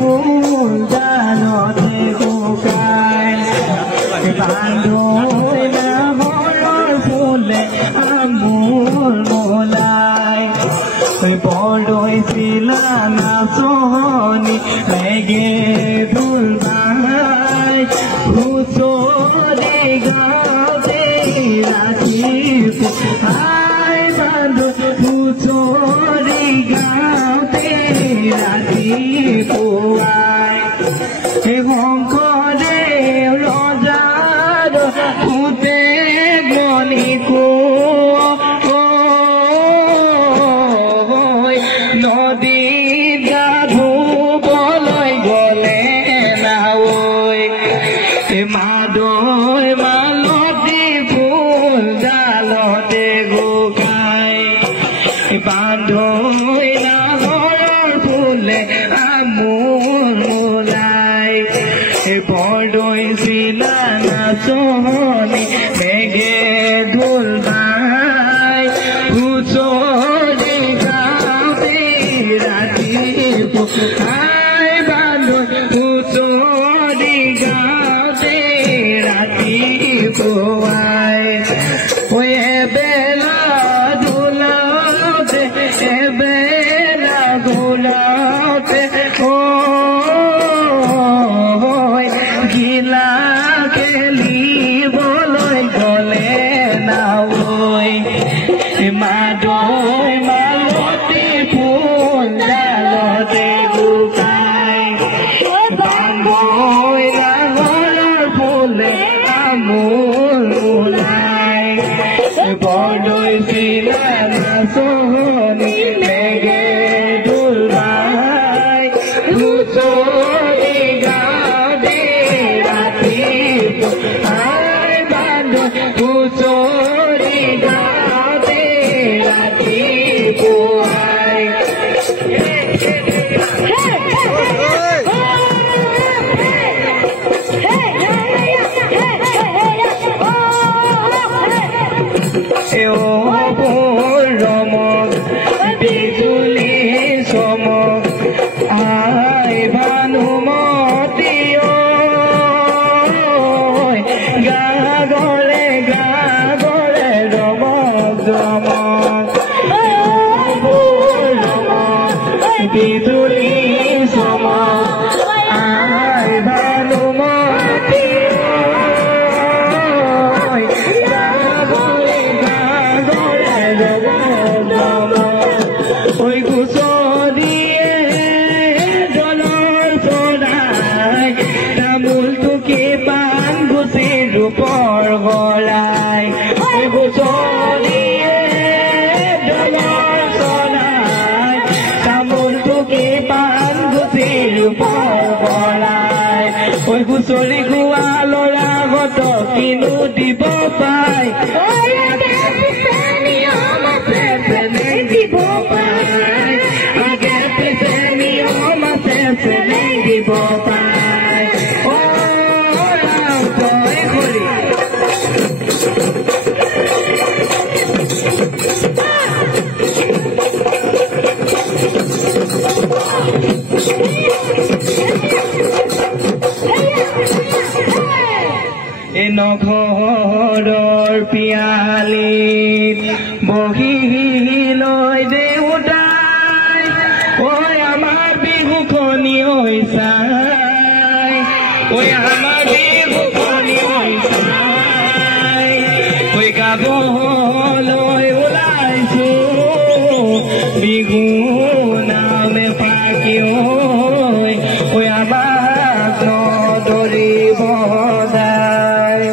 ফুল জালতে শুকাই বান্ধৈ নাহৰৰ ফুলে আমোল মোলাই বৰদৈ চিলা নাচনি মেঘে ঢোল বাই হুঁচৰি গাওঁতে ৰাতিপুৱাই বান্ধৈ হুঁচৰি গাওঁতে ৰাতিপুৱাই শংকৰদেৱ ৰজাৰ পুতেক মণিকোট নদীত গা ধুবলৈ গলে নাৱৈ মাদৈ মালতী ফুল জালতে শুকাই বান্ধৈ নাহৰৰ ফুলে আমোল মোলাই বৰদৈ চিলা নাচনি মেঘে ঢোল বাই হুঁচৰি গাওঁতে ৰাতিপুৱাই বান্ধৈ হুঁচৰি গাওঁতে ৰাতিপুৱাই এবেলা গোলাওতে গিলা খেলিবলৈ গলে নাৱৈ মাদৈ মালতী ফুল জালতে শুকাই বান্ধৈ নাহৰৰ ফুলে আমোল মোলাই বৰদৈ চিলা নাচনি মেঘে ঢোল বাই হুঁচৰি গাওঁতে ৰাতিপুৱাই বান্ধৈ হুঁচৰি গাওঁতে ৰাতিপুৱাই ৰমক বিজুলী চমক আই ভানুমতী গা গলে ৰমক ৰমক বিজুলী চমক আই ভানুমতী ঐ গুচৰিয়ে জলৰ চৰাই তামোল টুকি পাণ গুচি ৰূপৰ গলাই ঐ গুচৰিয়ে জলৰ চৰাই তামোল টুকি পাণ গুচি ৰূপৰ গলাই ঐ গুচৰি গোৱা ল'ৰা গত কিনো দিব পাই দিব পাই আগে পিছে নিয়ম আছে চেলেই দিব পাই ৰাম জয় হৰি নঘৰৰ পিয়ালিত বহি লৈ দেউতাই ঐ আমাৰ বিহুখনি ঐ চাই ঐ আমাৰ বিহুখনি ঐ চাই ঐ গাবলৈ ওলাইছো বিহু নামে পাকি ঐ আমাক নদৰিব যায়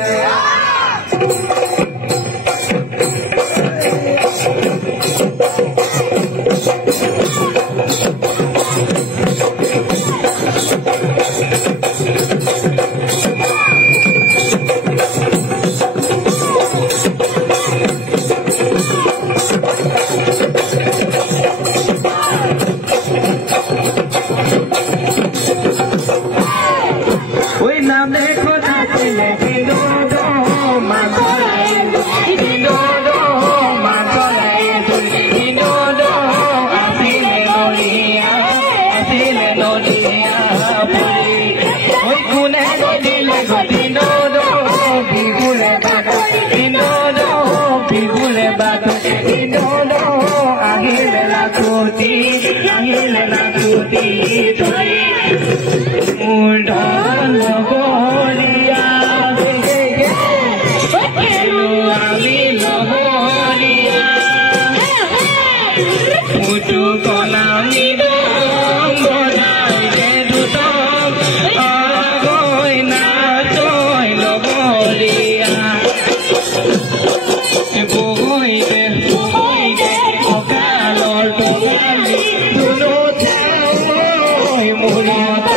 Murió